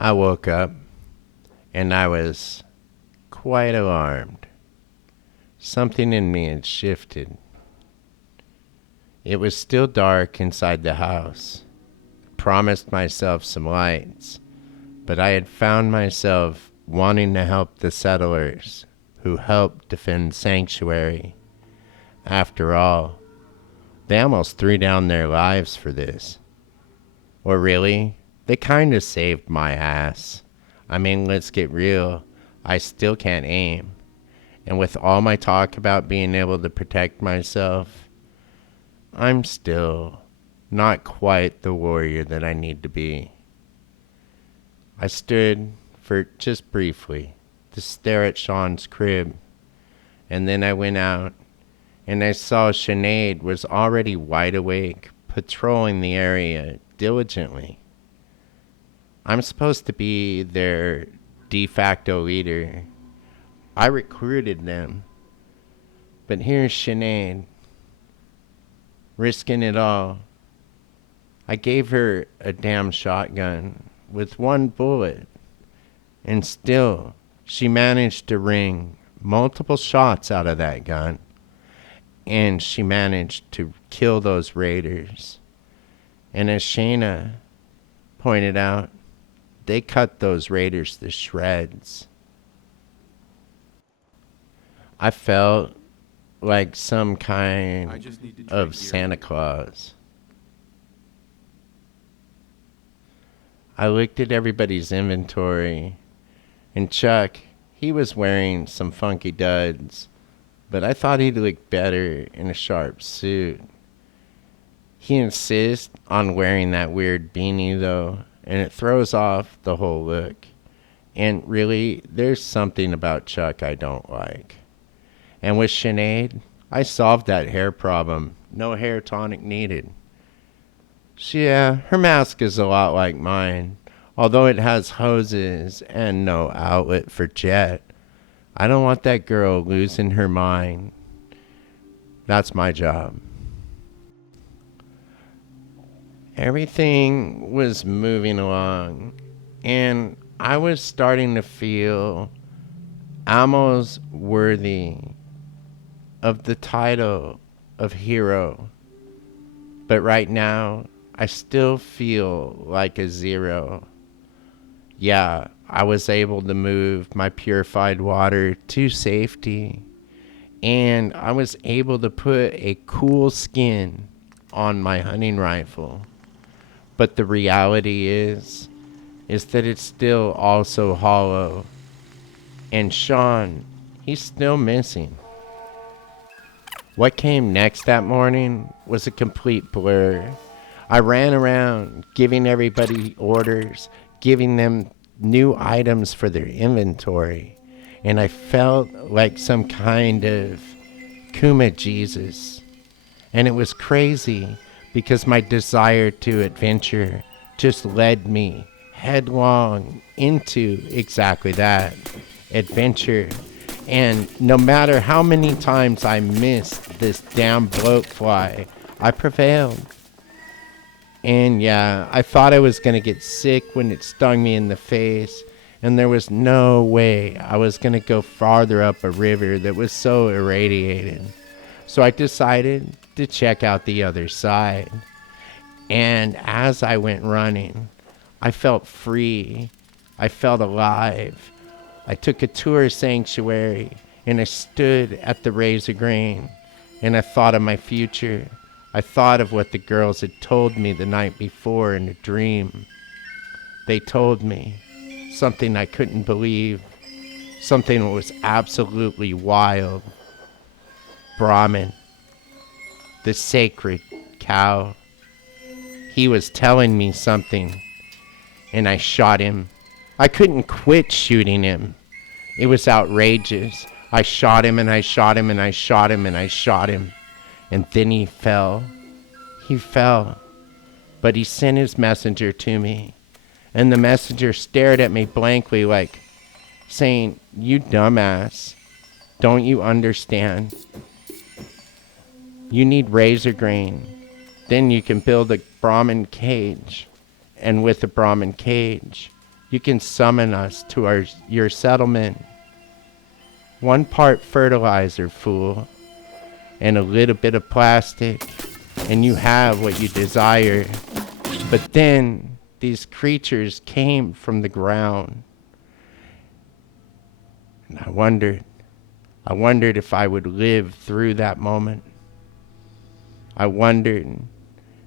I woke up and I was quite alarmed. Something in me had shifted. It was still dark inside the house. I promised myself some lights, but I had found myself wanting to help the settlers who helped defend Sanctuary. After all, they almost threw down their lives for this. Or really, they kinda saved my ass. I mean, let's get real. I still can't aim. And with all my talk about being able to protect myself, I'm still not quite the warrior that I need to be. I stood for just briefly to stare at Sean's crib, and then I went out and I saw Sinead was already wide awake, patrolling the area diligently. I'm supposed to be their de facto leader. I recruited them. But here's Sinead, risking it all. I gave her a damn shotgun with one bullet, and still she managed to wring multiple shots out of that gun. And she managed to kill those raiders. And as Shayna pointed out, they cut those raiders to shreds. I felt like some kind of Santa Claus. I looked at everybody's inventory, and Chuck, he was wearing some funky duds, but I thought he'd look better in a sharp suit. He insists on wearing that weird beanie though, and it throws off the whole look. And really, there's something about Chuck I don't like. And with Sinead, I solved that hair problem. No hair tonic needed. Her mask is a lot like mine, although it has hoses and no outlet for jet. I don't want that girl losing her mind. That's my job. Everything was moving along, and I was starting to feel almost worthy of the title of hero. But right now, I still feel like a zero. Yeah, I was able to move my purified water to safety, and I was able to put a cool skin on my hunting rifle. But the reality is that it's still also hollow. And Sean, he's still missing. What came next that morning was a complete blur. I ran around giving everybody orders, giving them new items for their inventory. And I felt like some kind of Kuma Jesus. And it was crazy because my desire to adventure just led me headlong into exactly that, adventure. And no matter how many times I missed this damn bloatfly, I prevailed. And yeah, I thought I was going to get sick when it stung me in the face, and there was no way I was going to go farther up a river that was so irradiated. So I decided to check out the other side. And as I went running, I felt free. I felt alive. I took a tour of Sanctuary, and I stood at the Razor Grain, and I thought of my future. I thought of what the girls had told me the night before in a dream. They told me something I couldn't believe, something that was absolutely wild. Brahmin, the sacred cow. He was telling me something, and I shot him. I couldn't quit shooting him. It was outrageous. I shot him, and I shot him, and I shot him, and I shot him. And then he fell. He fell. But he sent his messenger to me. And the messenger stared at me blankly like saying, "You dumbass. Don't you understand? You need razor grain. Then you can build a Brahmin cage. And with a Brahmin cage, You can summon us to your settlement. 1 part fertilizer, fool, and a little bit of plastic, and you have what you desire. But then these creatures came from the ground, and I wondered if I would live through that moment. I wondered,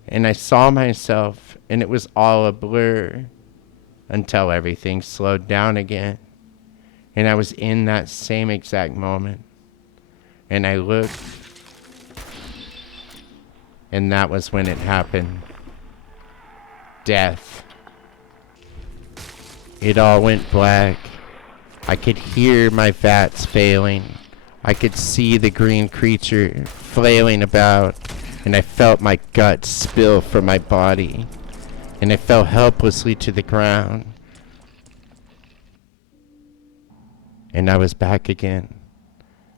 and I saw myself, and it was all a blur until everything slowed down again. And I was in that same exact moment. And I looked, and that was when it happened. Death. It all went black. I could hear my vats failing. I could see the green creature flailing about, and I felt my guts spill from my body, and I fell helplessly to the ground. And I was back again,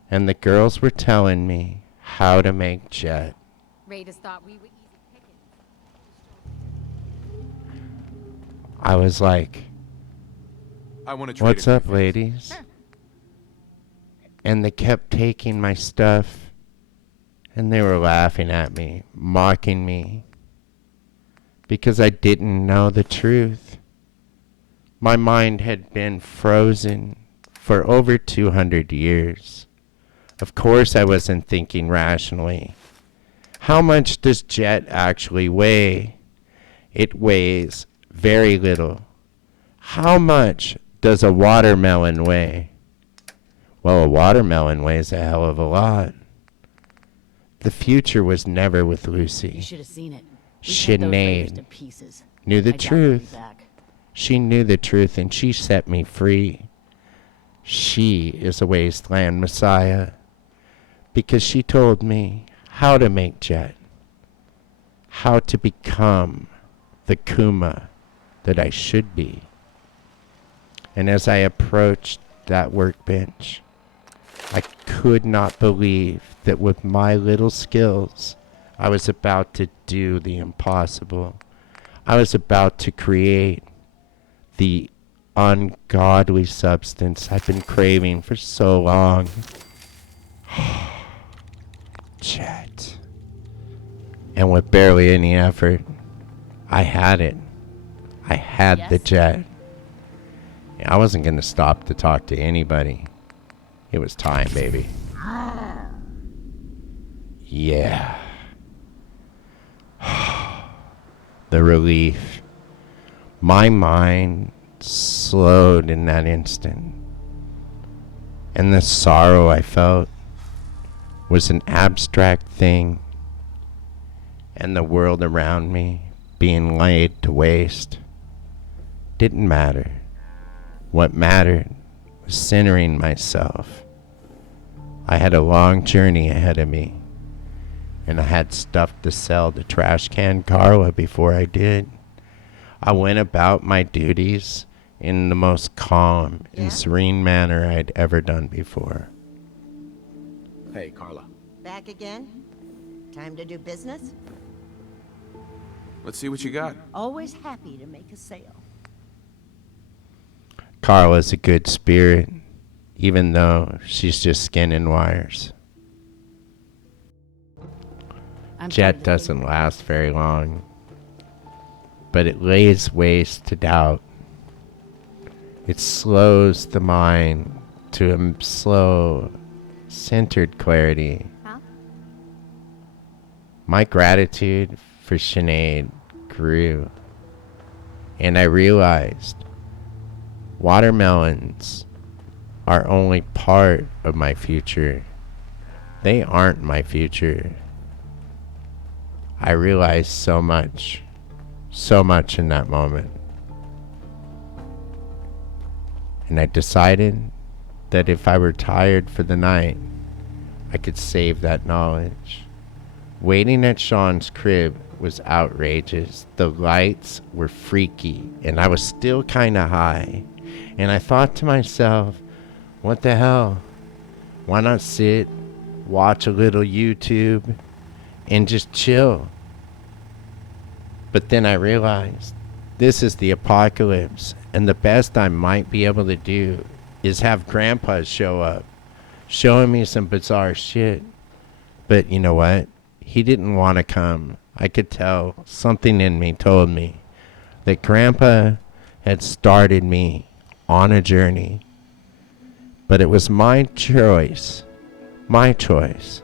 and the girls were telling me how to make jet. Raiders thought we were easy pickings. I was like, I want to trade "What's a few up, things." ladies?" Sure. And they kept taking my stuff, and they were laughing at me, mocking me, because I didn't know the truth. My mind had been frozen for over 200 years. Of course I wasn't thinking rationally. How much does jet actually weigh? It weighs very little. How much does a watermelon weigh? Well, a watermelon weighs a hell of a lot. The future was never with You Lucy. should have seen it. We cut those raiders Sinead to pieces. knew the I got Ruby truth. back. She knew the truth, and she set me free. She is a wasteland messiah, because she told me how to make jet, how to become the Kuma that I should be. And as I approached that workbench, I could not believe that with my little skills, I was about to do the impossible. I was about to create the ungodly substance I've been craving for so long. Jet. And with barely any effort, I had it. I had the Yes? jet. I wasn't going to stop to talk to anybody. It was time, baby. Yeah. The relief. My mind slowed in that instant. And the sorrow I felt was an abstract thing. And the world around me being laid to waste didn't matter. What mattered was centering myself. I had a long journey ahead of me, and I had stuff to sell to Trash Can Carla before I did. I went about my duties in the most calm and serene manner I'd ever done before. Hey, Carla. Back again? Time to do business? Let's see what you got. Always happy to make a sale. Carla's a good spirit, even though she's just skin and wires. I'm Jet tired of doesn't waiting. last very long, but it lays waste to doubt. It slows the mind to a slow, centered clarity. Huh? My gratitude for Sinead grew, and I realized watermelons are only part of my future. They aren't my future. I realized so much in that moment. And I decided that if I retired for the night, I could save that knowledge. Waiting at Sean's crib was outrageous. The lights were freaky, and I was still kind of high. And I thought to myself, what the hell? Why not sit, watch a little YouTube, and just chill? But then I realized, this is the apocalypse, And the best I might be able to do is have Grandpa show up, showing me some bizarre shit. But you know what? He didn't want to come. I could tell. Something in me told me that Grandpa had started me on a journey. But it was my choice. My choice.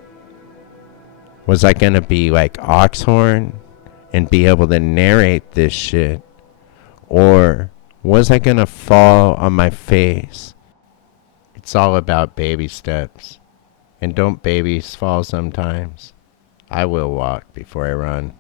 Was I going to be like Oxhorn and be able to narrate this shit? Or was I going to fall on my face? It's all about baby steps. And don't babies fall sometimes? I will walk before I run.